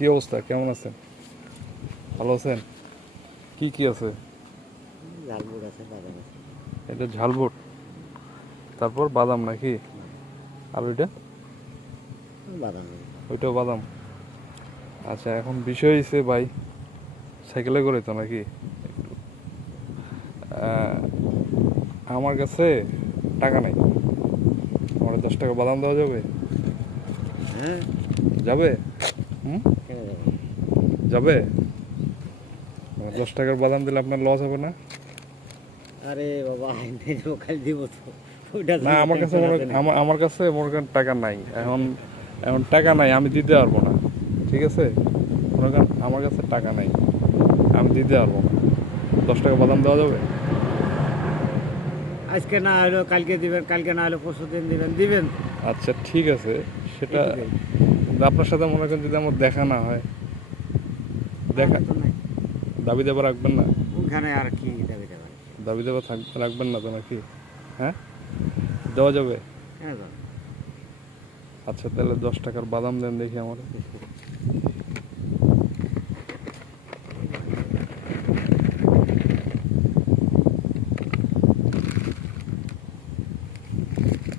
কি অবস্থা, কেমন আছেন? ভালো আছেন? কি কি আছে? ঝালমুড় আছে, বাদাম আছে। এটা ঝালবুট, তারপর বাদাম নাকি? আর ওইটা? বাদাম আছে। ওইটাও বাদাম। আচ্ছা, এখন বিষয় হয়েছে ভাই, সাইকেলে করে তো নাকি? আহ, আমার কাছে টাকা নাই, আমার 10 টাকা বাদাম দেওয়া যাবে? হ্যাঁ, যাবে? হুম, কেন যাবে? যাবে? 10 টাকার বাদাম দিলে আপনার লস হবে না? আরে বাবা, কাল দিব তো। ওইটা না, আমার কাছে আমার কাছে মনে করেন টাকা নাই এখন। এখন টাকা নাই, আমি দিতে পারবো না। ঠিক আছে, মনে করেন আমার কাছে টাকা নাই, আমি দিতে পারবো না। 10 টাকা বাদাম দেওয়া যাবে? আজকে না হলো কালকে দিবেন, কালকে না হলো পরশু দিন দিবেন, দিবেন। আচ্ছা ঠিক আছে, সেটা এটুকুই। আপনার সাথে মনে করেন যদি আমার দেখা না হয়, দেখা আমার তো নাই। দাবি দেবা রাখবেন না? ওখানে আর কি দাবি দেবে? দাবি দেবা রাখবেন না তো নাকি? হ্যাঁ, দেওয়া যাবে? হ্যাঁ দাও। আচ্ছা তাহলে 10 টাকার বাদাম দেন দেখি আমার।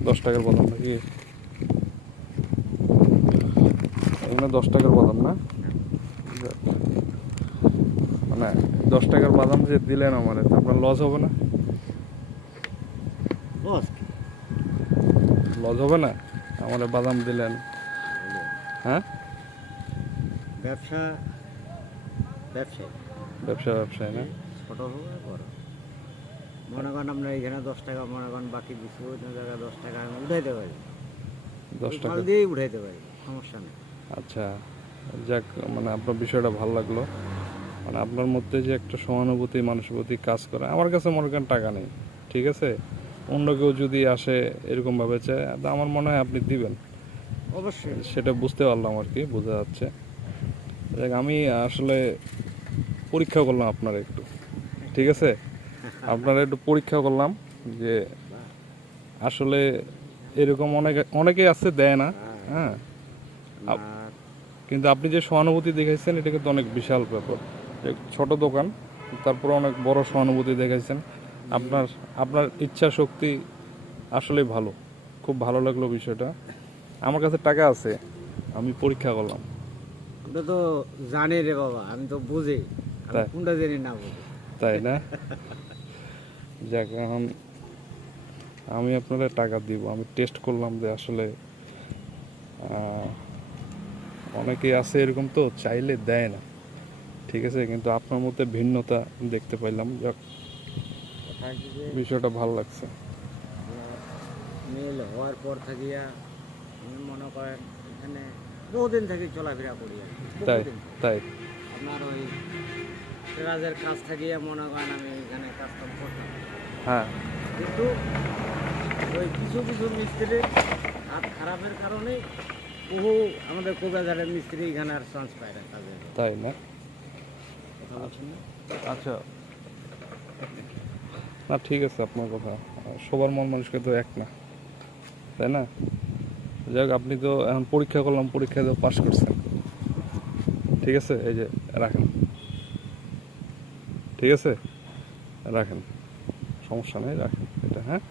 10 টাকার বাদাম নাকি? এখানে 10 টাকার বাদাম না? মানে 10 টাকার বাদাম যে দিলেন আমার, আপনার লস হবে না? বস কি? লস হবে না? আমার বাদাম দিলেন। হ্যাঁ, ব্যবসা ব্যবসায়ী, ব্যবসায় না? ছোট হোক আর বড়। মনে করেন আপনার এখানে 10 টাকা, মনে করেন বাকি 20 জায়গায় 10 টাকা আমি উঠাইতে পারি। 10 টাকা। মাল দিয়েই উঠাইতে পারি, সমস্যা নেই। আচ্ছা, যাক, মানে আপনার বিষয়টা ভালো লাগলো। মানে আপনার মধ্যে যে একটা সহানুভূতি, মানুষের প্রতি কাজ করে। আমার কাছে মনে করেন টাকা নেই, ঠিক আছে, অন্য কেউ যদি আসে এরকমভাবে চায়, তা আমার মনে হয় আপনি দিবেন। অবশ্যই। সেটা বুঝতে পারলাম আর কি, বোঝা যাচ্ছে। দেখ, আমি আসলে পরীক্ষা করলাম আপনার একটু, ঠিক আছে, আপনারা একটু পরীক্ষা করলাম যে আসলে এরকম অনেকে আছে দেয় না। হ্যাঁ, আর কিন্তু আপনি যে সহানুভূতি দেখাইছেন এটা কিন্তু অনেক বিশাল ব্যাপার। এক ছোট দোকান, তারপর অনেক বড় সহানুভূতি দেখাইছেন। আপনার আপনার ইচ্ছা শক্তি আসলেই ভালো, খুব ভালো লাগলো বিষয়টা। আমার কাছে টাকা আছে, আমি পরীক্ষা করলাম। ওটা তো জানি রে বাবা, আমি তো বুঝি। আমি তাই? কোনটা জানি না বুঝি। তাই না? যাক, এখন আমি আপনাদের টাকা দিব। আমি টেস্ট করলাম যে আসলে আহ, অনেকেই আছে এরকম, তো চাইলে দেয় না, ঠিক আছে, কিন্তু আপনার মধ্যে ভিন্নতা দেখতে পাইলাম। যাক, কথা হচ্ছে যে বিষয়টা ভালো লাগছে। মেল হওয়ার পর থাকিয়া আমি মনে করেন এখানে বহুদিন থেকে চলাফেরা করি আর কি। তাই? বহুদিন। তাই? আপনার ওই রাজের কাজ থাকিয়া মনে করেন আমি এখানে কাজকাম করতাম, হ্যাঁ। কিন্তু ওই কিছু কিছু মিস্ত্রি হাত খারাপের কারণে বহু আমাদের কোবাজারের মিস্ত্রি এখানে আর চান্স পায় না কাজে। তাই না? কথা বলছেন না? আচ্ছা, না ঠিক আছে আপনার কথা। সবার মন মানুষকে তো এক না, তাই না? যাক, আপনি তো এখন পরীক্ষা করলাম, পরীক্ষা দিয়ে পাস করছেন, ঠিক আছে, এই যে রাখেন, ঠিক আছে, রাখেন, সমস্যা নেই, রাখেন এটা। হ্যাঁ।